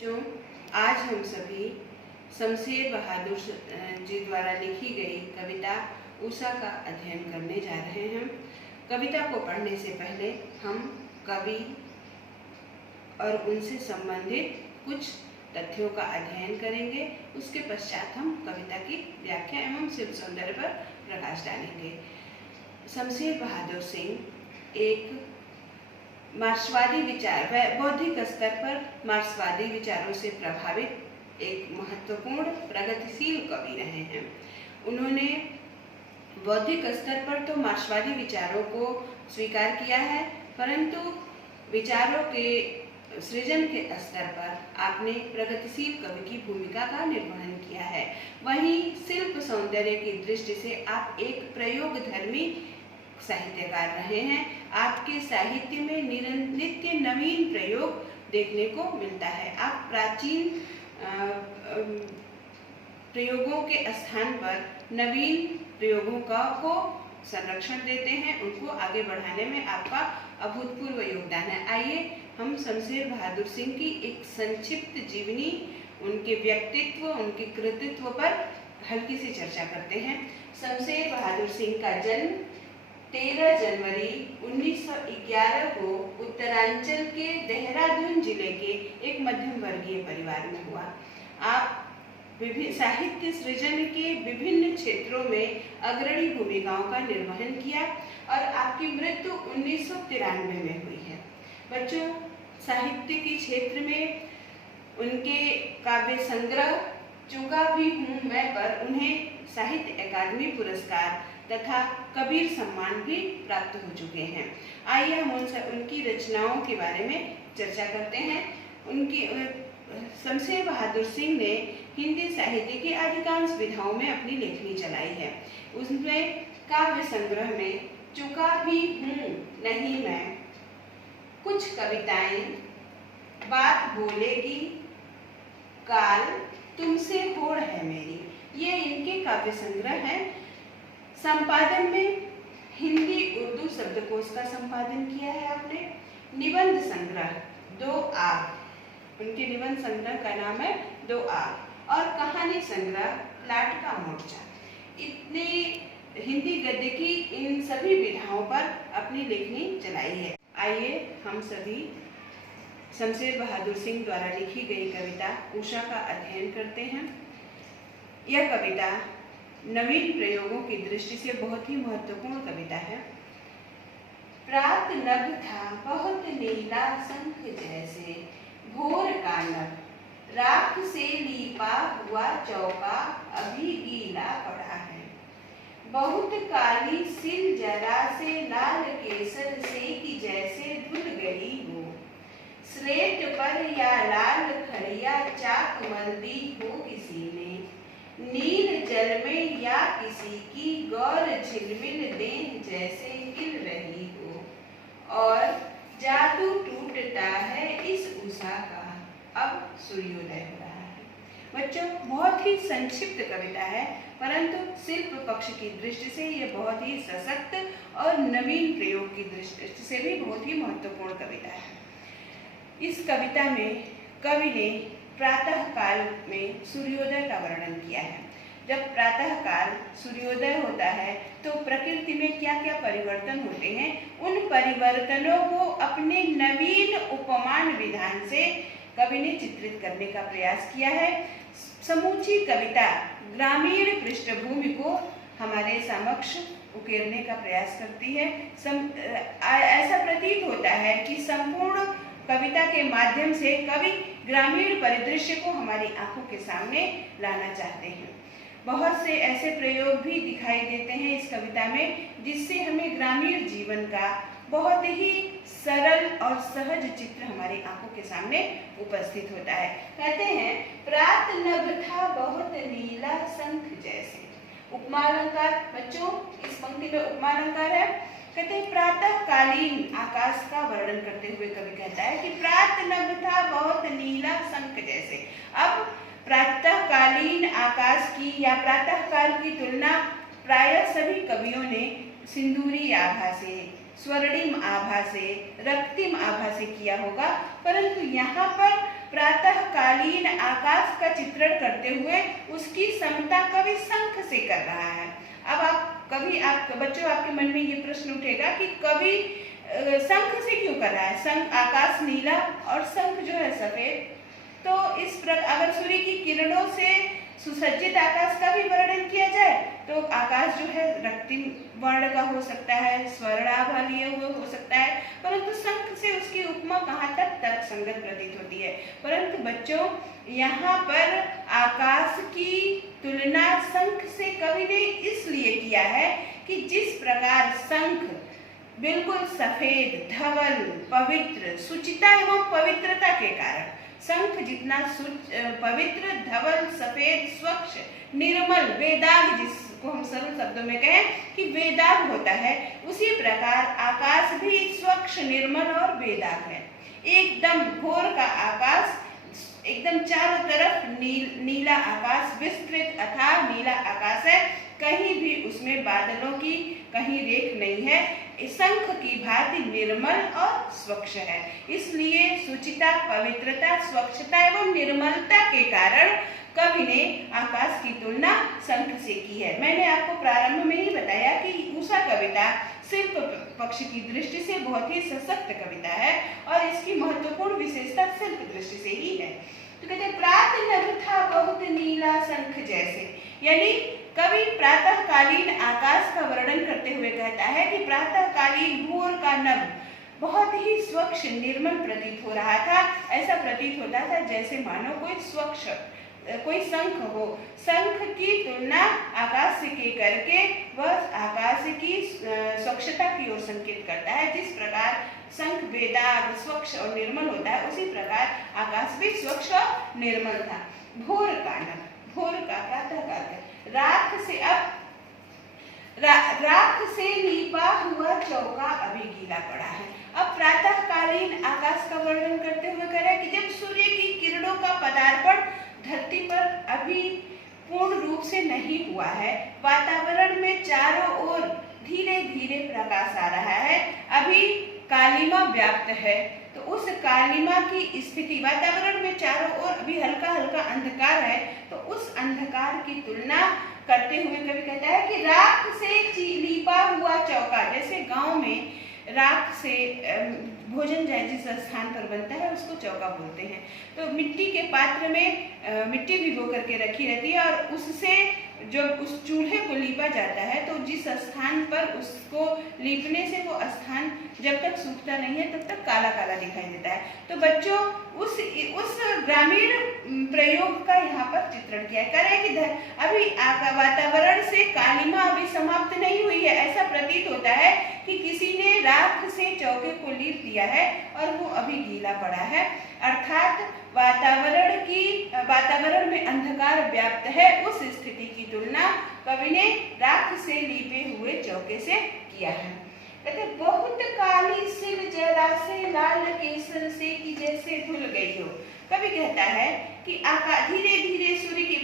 बच्चों, आज हम सभी शमशेर बहादुर जी द्वारा लिखी गई कविता उषा का अध्ययन करने जा रहे हैं। कविता को पढ़ने से पहले हम कवि और उनसे संबंधित कुछ तथ्यों का अध्ययन करेंगे। उसके पश्चात हम कविता की व्याख्या एवं शिल्प सौंदर्य पर प्रकाश डालेंगे। शमशेर बहादुर सिंह एक मार्क्सवादी विचार बौद्धिक स्तर पर मार्क्सवादी विचारों से प्रभावित एक महत्वपूर्ण प्रगतिशील कवि रहे हैं। उन्होंने बौद्धिक स्तर पर तो मार्क्सवादी विचारों को स्वीकार किया है, परंतु विचारों के सृजन के स्तर पर आपने प्रगतिशील कवि की भूमिका का निर्वहन किया है। वहीं शिल्प सौंदर्य की दृष्टि से आप एक प्रयोगधर्मी साहित्यकार रहे हैं। आपके साहित्य में नित्य नवीन प्रयोग देखने को मिलता है। आप प्राचीन प्रयोगों के स्थान पर नवीन प्रयोगों को संरक्षण देते हैं, उनको आगे बढ़ाने में आपका अभूतपूर्व योगदान है। आइए हम शमशेर बहादुर सिंह की एक संक्षिप्त जीवनी, उनके व्यक्तित्व, उनके कृतित्व पर हल्की सी चर्चा करते हैं। शमशेर बहादुर सिंह का जन्म 13 जनवरी 1911 को उत्तरांचल के देहरादून जिले के एक मध्यम वर्गीय परिवार में हुआ। आप साहित्य सृजन के विभिन्न क्षेत्रों में अग्रणी भूमिकाओं का निर्वहन किया और आपकी मृत्यु 1993 में हुई है। बच्चों, साहित्य के क्षेत्र में उनके काव्य संग्रह चूका भी हूँ मैं पर उन्हें साहित्य अकादमी पुरस्कार तथा कबीर सम्मान भी प्राप्त हो चुके हैं। आइए हम उनकी रचनाओं के बारे में चर्चा करते हैं। शमशेर बहादुर सिंह ने हिंदी साहित्य की अधिकांश विधाओं में अपनी लेखनी चलाई है। उसमें काव्य संग्रह में चूका भी हूँ नहीं मैं, कुछ कविताएं, बात बोलेगी काल, तुमसे होड़ है मेरी, ये इनके काव्य संग्रह हैं। संपादन में हिंदी उर्दू शब्दकोश का संपादन किया है आपने। निबंध संग्रह 2 आग, उनके निबंध संग्रह का नाम है 2 आग, और कहानी संग्रह लाट का मोर्चा। इतने हिंदी गद्य की इन सभी विधाओं पर अपनी लेखनी चलाई है। आइए हम सभी शमशेर बहादुर सिंह द्वारा लिखी गई कविता उषा का अध्ययन करते हैं। यह कविता नवीन प्रयोगों की दृष्टि से बहुत ही महत्वपूर्ण कविता है। प्रात नभ था बहुत नीला शंख जैसे, भोर का नभ राख से लीपा हुआ चौका अभी गीला पड़ा है। बहुत काली सिल जरा से लाल केसर से कि जैसे धुल गई हो, स्लेट पर या लाल खड़िया चाक मल दी हो किसी ने, नील जल में या किसी की गौर झिलमिल देह जैसे हिल रही हो, और जादू टूटता है इस उषा का, अब सूर्योदय हो रहा है। बच्चों, बहुत ही संक्षिप्त कविता है, परंतु शिल्प पक्ष की दृष्टि से यह बहुत ही सशक्त और नवीन प्रयोग की दृष्टि से भी बहुत ही महत्वपूर्ण कविता है। इस कविता में कवि ने प्रातः काल में सूर्योदय का वर्णन किया है। जब प्रातः काल सूर्योदय होता है तो प्रकृति में क्या क्या परिवर्तन होते हैं, उन परिवर्तनों को अपने नवीन उपमान विधान से कवि ने चित्रित करने का प्रयास किया है। समूची कविता ग्रामीण पृष्ठभूमि को हमारे समक्ष उकेरने का प्रयास करती है। ऐसा प्रतीत होता है कि संपूर्ण कविता के माध्यम से कवि ग्रामीण परिदृश्य को हमारी आंखों के सामने लाना चाहते हैं। बहुत से ऐसे प्रयोग भी दिखाई देते हैं इस कविता में, जिससे हमें ग्रामीण जीवन का बहुत ही सरल और सहज चित्र हमारी आंखों के सामने उपस्थित होता है। कहते हैं, प्रात नभ था बहुत नीला शंख जैसे। उपमा अलंकार, बच्चों इस पंक्ति में उपमा अलंकार है। कहते हैं प्रातः कालीन आकाश का वर्णन करते हुए कवि कहता है कि प्रात नभ था बहुत नीला शंख जैसे। अब प्रातः कालीन आकाश की या प्रातः काल की तुलना प्रायः सभी कवियों ने सिंदूरी आभा से, स्वर्णिम आभा से, रक्तिम आभा से किया होगा, परंतु यहाँ पर प्रातःकालीन आकाश का चित्रण करते हुए उसकी समता कवि शंख से कर रहा है। अब आप बच्चों, आपके मन में ये प्रश्न उठेगा कि कवि शंख से क्यों कर रहा है? शंख, आकाश नीला और शंख जो है सफेद। तो अगर सूर्य की किरणों से सुसज्जित आकाश का भी वर्णन किया जाए तो आकाश जो है रक्तिम वर्ण का हो सकता है, स्वर्णाभा लिए हुए हो सकता है, परंतु शंख से उसकी उपमा कहाँ तक तर्कसंगत प्रतीत होती है। परंतु बच्चों, यहाँ पर आकाश की तुलना शंख से कवि ने इसलिए किया है कि जिस प्रकार शंख बिल्कुल सफेद, धवल, पवित्र, शुचिता एवं पवित्रता के कारण, शंख जितना पवित्र, धवल, सफेद, स्वच्छ, निर्मल, बेदाग, जिसको हम सरल शब्दों में कहें कि बेदाग होता है, उसी प्रकार आकाश भी स्वच्छ, निर्मल और बेदाग है। एकदम भोर का आकाश, एकदम चारों तरफ नीला आकाश, विस्तृत अथाह नीला आकाश है, कहीं भी उसमें बादलों की कहीं रेख नहीं है। शंख की भांति निर्मल और स्वच्छ है, इसलिए शुचिता, पवित्रता, स्वच्छता एवं निर्मलता के कारण कवि ने आकाश की तुलना शंख से की है। मैंने आपको प्रारंभ में ही बताया कि उषा कविता शिल्प पक्ष की दृष्टि से बहुत ही सशक्त कविता है और इसकी महत्वपूर्ण विशेषता शिल्प दृष्टि से ही है। तो कहते हैं प्रात नभ था बहुत नीला शंख जैसे, यानी कवि प्रातःकालीन आकाश का वर्णन करते हुए कहता है कि प्रातःकालीन भोर का नभ बहुत ही स्वच्छ, निर्मल प्रतीत हो रहा था। ऐसा प्रतीत होता था जैसे मानो कोई शंख हो। शंख की तुलना आकाश से करके वह आकाश की स्वच्छता की ओर संकेत करता है। जिस प्रकार शंख बेदाग, स्वच्छ और निर्मल होता है, उसी प्रकार आकाश भी स्वच्छ और निर्मल था। भोर का नभ, भोर का प्रातःकाल है। राख से लीपा हुआ चौका अभी गीला पड़ा है। अब प्रातःकालीन आकाश का वर्णन करते हुए कह रहा है कि जब सूर्य की किरणों का पदार्पण धरती पर अभी पूर्ण रूप से नहीं हुआ है, वातावरण में चारों ओर धीरे धीरे प्रकाश आ रहा है, अभी कालिमा व्याप्त है, तो उस कालिमा की स्थिति, वातावरण में चारों ओर अभी हल्का हल्का अंधकार है, तो उस अंधकार की तुलना करते हुए कवि कहता है कि राख से लीपा हुआ चौका, जैसे गांव में राख से भोजन जिस स्थान पर बनता है उसको चौका बोलते हैं। तो मिट्टी के पात्र में मिट्टी भिगो करके रखी रहती है और उससे जब उस चूल्हे को लीपा जाता है तो जिस स्थान पर उसको लीपने से वो स्थान जब तक सूखता नहीं है तब तक काला काला दिखाई देता है। तो बच्चों उस ग्रामीण प्रयोग का यहाँ पर चित्रण किया है। कह रहे हैं कि अभी वातावरण से कालिमा अभी समाप्त नहीं हुई है, ऐसा प्रतीत होता है कि किसी ने राख से चौके को लीप दिया है और वो अभी गीला पड़ा है, अर्थात वातावरण में अंधकार व्याप्त है। उस स्थिति की तुलना कवि ने राख से लीपे हुए चौके से किया है। कहते बहुत काली सिर जरा से लाल केसर से कि जैसे धुल गई हो। कवि कहता है कि धीरे धीरे सूर्य की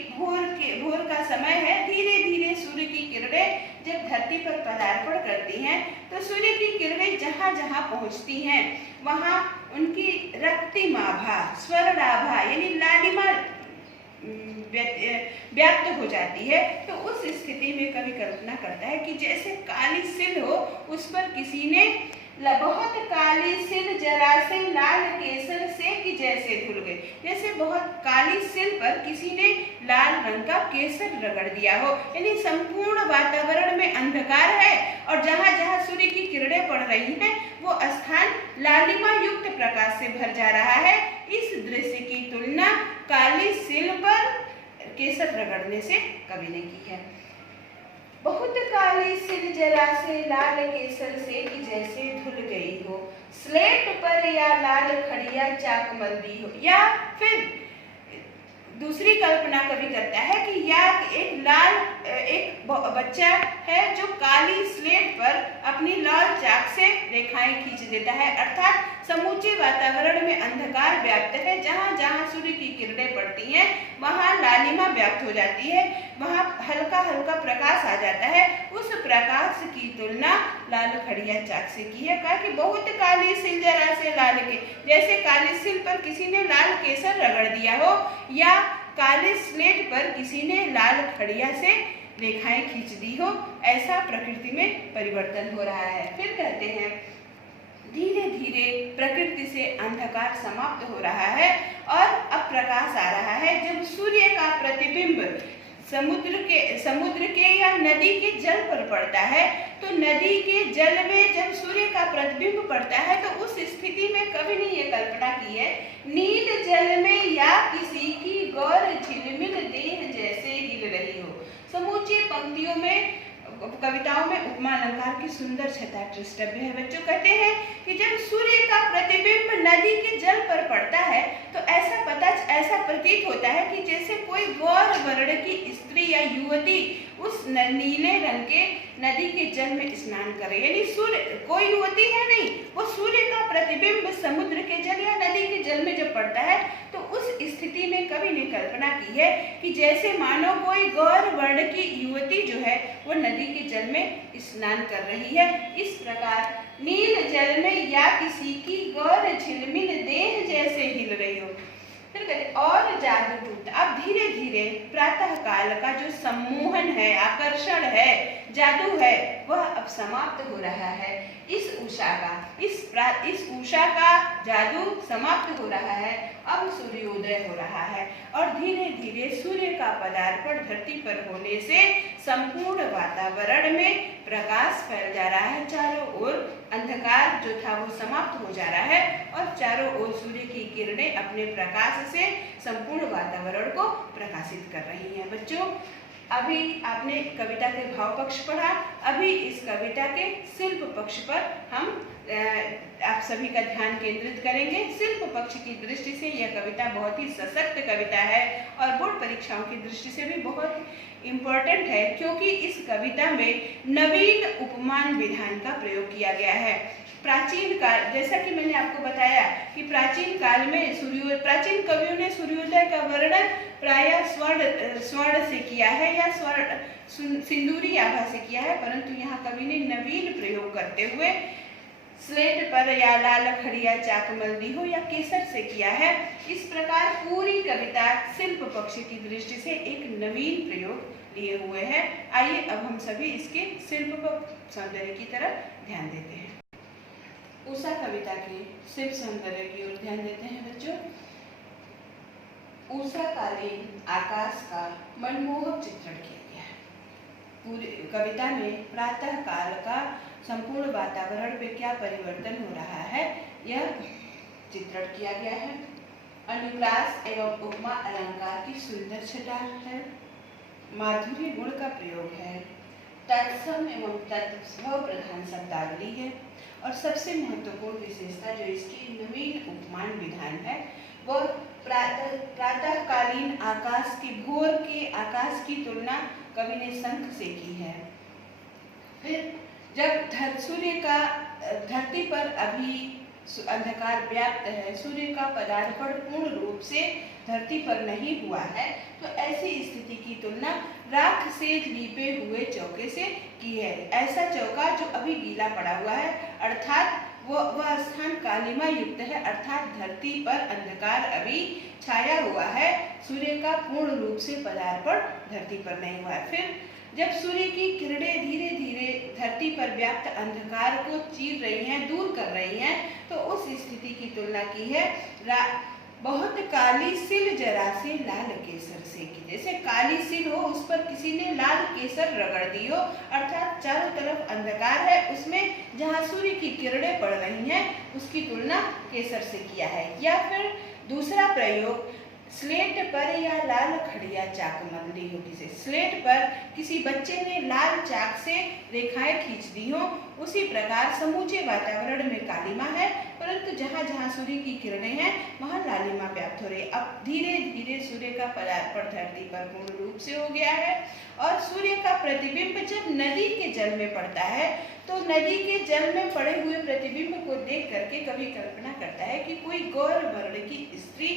भोर का समय है, धीरे धीरे सूर्य की किरणें जब धरती पर पदार्पण करती हैं तो सूर्य की किरणें जहाँ जहाँ पहुँचती हैं वहाँ उनकी रक्तिमाभा, स्वर्णाभा यानी लालिमा व्याप्त हो जाती है। तो उस स्थिति में कवि कल्पना करता है कि जैसे काली सिल हो, उस पर किसी ने बहुत काली सिल जरा से लाल केसर से कि जैसे धुल गई, जैसे बहुत काली सिल पर किसी ने लाल रंग का केसर रगड़ दिया हो, यानी संपूर्ण वातावरण में अंधकार है और जहाँ जहाँ सूर्य की किरणें पड़ रही हैं वो स्थान लालिमा युक्त प्रकाश से भर जा रहा है। इस दृश्य की तुलना काली सिल पर केसर रगड़ने से कवि ने की है। बहुत काली सिल जरा से लाल केसर से कि जैसे धुल गई हो, स्लेट पर या लाल खड़िया चाक मलदी हो। या फिर दूसरी कल्पना कवि करता है कि या एक बच्चा है जो काली स्लेट पर अपनी लाल चाक से रेखाएं खींच देता है, अर्थात समूचे वातावरण में अंधकार व्याप्त है, जहाँ जहाँ सूर्य की किरणें पड़ती हैं वहाँ लालिमा व्याप्त हो जाती है, वहाँ हल्का हल्का प्रकाश आ जाता है। उस प्रकाश की तुलना लाल खड़िया चाक से की है। कहा कि बहुत काली सिल जरा से लाल के, जैसे काली सिल पर किसी ने लाल केसर रगड़ दिया हो या काले स्लेट पर किसी ने लाल खड़िया से रेखाएं खींच दी हो, ऐसा प्रकृति में परिवर्तन हो रहा है। फिर कहते हैं धीरे धीरे प्रकृति से अंधकार समाप्त हो रहा है और अब प्रकाश आ रहा है। जब सूर्य का प्रतिबिंब समुद्र के या नदी के जल पर पड़ता है, तो नदी के जल में जब सूर्य का प्रतिबिंब पड़ता है तो उस स्थिति में कभी नहीं ये कल्पना की है नील जल में या किसी की गौर झिलमिल देह जैसे हिल रही हो। समूची पंक्तियों में कविताओं में उपमा अलंकार की सुंदर छटा दृष्टव्य है। बच्चों कहते हैं कि जब सूर्य का प्रतिबिंब नदी के जल पर पड़ता है तो ऐसा प्रतीत होता है कि जैसे कोई गौर वर्ण की स्त्री या युवती उस नीले रंग के नदी के जल में स्नान कर रही है। यानी सूर्य कोई युवती है नहीं, वो सूर्य का प्रतिबिंब समुद्र के जल या नदी के जल में जब पड़ता है तो उस स्थिति में कवि ने कल्पना की है कि जैसे मानो कोई गौर वर्ण की युवती जो है वो नदी के जल में स्नान कर रही है। इस प्रकार नील जल में या किसी की गौर झिलमिल देह जैसे हिल रही हो। फिर कहते और जादू टूट, अब धीरे धीरे प्रातः काल का जो सम्मोहन है, आकर्षण है, जादू है, वह अब समाप्त हो रहा है। इस उषा का जादू समाप्त हो रहा है। अब सूर्योदय हो रहा है और धीरे धीरे सूर्य का पदार्पण धरती पर होने से संपूर्ण वातावरण में प्रकाश फैल जा रहा है। चारों ओर अंधकार जो था वो समाप्त हो जा रहा है और चारों ओर सूर्य की किरणें अपने प्रकाश से संपूर्ण वातावरण को प्रकाशित कर रही हैं। बच्चों, अभी आपने कविता के भाव पक्ष पढ़ा, अभी इस कविता के शिल्प पक्ष पर हम आप सभी का ध्यान केंद्रित करेंगे। शिल्प पक्ष की दृष्टि से यह कविता बहुत ही सशक्त कविता है और बोर्ड परीक्षाओं की दृष्टि से भी बहुत इम्पोर्टेंट है, क्योंकि इस कविता में नवीन उपमान विधान का प्रयोग किया गया है। प्राचीन काल, जैसा कि मैंने आपको बताया कि प्राचीन काल में प्राचीन कवियों ने सूर्योदय का वर्णन प्रायः स्वर्ण से किया है या सिंदूरी आभा से किया है, परंतु यहाँ कवि ने नवीन प्रयोग करते हुए स्लेट पर या लाल खड़िया चाक मल्दी हो या केसर से किया है। इस प्रकार पूरी कविता शिल्प पक्ष की दृष्टि से एक नवीन प्रयोग लिए हुए है। आइए अब हम सभी इसके शिल्प सौंदर्य की तरफ ध्यान देते हैं। उषा कविता के शिल्प सौंदर्य की ओर ध्यान देते हैं। बच्चों, उषाकालीन आकाश का मनमोहक चित्रण किया गया है। पूरी कविता में प्रातः काल का संपूर्ण वातावरण पे क्या परिवर्तन हो रहा है यह चित्रण किया गया है। अनुप्रास एवं उपमा अलंकार की सुंदर छटा है, माधुर्य गुण का प्रयोग है, तत्सम एवं तत्स्व प्रधान शब्दावली है और सबसे महत्वपूर्ण विशेषता जो इसकी नवीन उपमान विधान है वह प्रातःकालीन आकाश की भोर के आकाश की तुलना कवि ने शंख से की है। फिर जब सूर्य का धरती पर अभी अंधकार व्याप्त है, सूर्य का पदार्पण पूर्ण रूप से धरती पर नहीं हुआ है, तो ऐसी स्थिति की तुलना राख से लीपे हुए चौके से की है। ऐसा चौका जो अभी गीला पड़ा हुआ है, अर्थात वह स्थान कालिमा युक्त है, अर्थात धरती पर अंधकार अभी छाया हुआ है, सूर्य का पूर्ण रूप से पदार्पण धरती पर नहीं हुआ है। फिर जब सूर्य की किरणें धीरे धीरे धरती पर व्याप्त अंधकार को चीर रही हैं, दूर कर रही हैं, तो उस स्थिति की तुलना की है बहुत काली सिल जरा से लाल केसर से की। जैसे काली सिल हो, उस पर किसी ने लाल केसर रगड़ दी हो, अर्थात चारों तरफ अंधकार है, उसमें जहाँ सूर्य की किरणें पड़ रही हैं उसकी तुलना केसर से किया है। या फिर दूसरा प्रयोग, स्लेट पर या लाल खड़िया चाक मल्दी हो, किसी स्लेट पर किसी बच्चे ने लाल चाक से रेखाएं खींच दी हो, उसी प्रकार समूचे वातावरण में कालिमा है, परंतु जहाँ जहाँ सूर्य की किरणें हैं वहाँ लालिमा व्याप्त हो रही है। अब धीरे धीरे सूर्य का पदार्पण धरती पर पूर्ण रूप से हो गया है और सूर्य का प्रतिबिंब जब नदी के जल में पड़ता है तो नदी के जल में पड़े हुए प्रतिबिंब को देख करके कवि कल्पना करता है कि कोई गौर वर्ण की स्त्री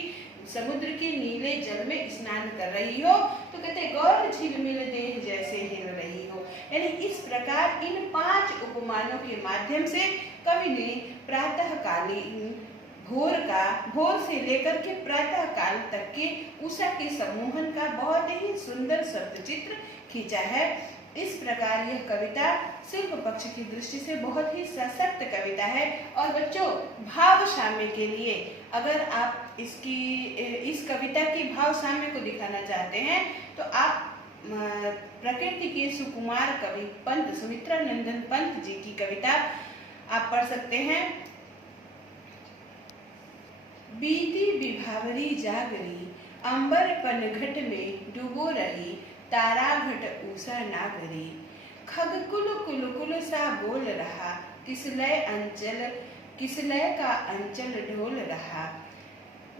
समुद्र के नीले जल में स्नान कर रही हो, तो कहते गौर झिलमिल देह जैसे हिल रही हो। यानी इस प्रकार इन 5 उपमानों के माध्यम से कवि ने प्रातःकालीन भोर से लेकर के प्रातः काल तक के उषा के सम्मोहन का बहुत ही सुंदर शब्द चित्र खींचा है। इस प्रकार यह कविता शिल्प पक्ष की दृष्टि से बहुत ही सशक्त कविता है। और बच्चों, भाव साम्य के लिए अगर आप इस कविता की भाव साम्य को दिखाना चाहते हैं तो आप प्रकृति के सुकुमार कवि पंत सुमित्रा नंदन पंत जी की कविता आप पढ़ सकते हैं। बीती विभावरी जागरी, अंबर पनघट में डूबो रही, तारा घट ऊषा नागरी, खग कुल कुल कुल सा बोल रहा, किसलय का अंचल ढोल रहा।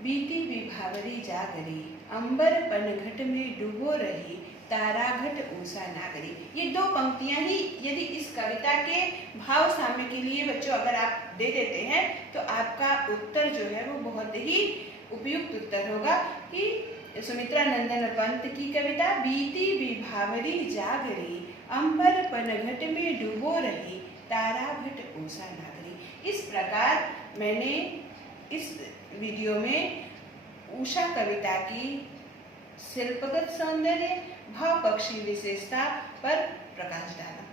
बीती विभावरी जागरी, अंबर पनघट में डूबो रही, तारा घट ऊषा नागरी। ये 2 पंक्तियां ही यदि इस कविता के भाव साम्य के लिए बच्चों अगर आप दे देते हैं तो आपका उत्तर जो है वो बहुत ही उपयुक्त उत्तर होगा कि सुमित्रा नंदन पंत की कविता बीती विभावरी जागरी, अंबर पनघट में डूबो रही, तारा घट ऊषा नागरी। इस प्रकार मैंने इस वीडियो में उषा कविता की शिल्पगत सौंदर्य, भाव पक्षी विशेषता पर प्रकाश डाला।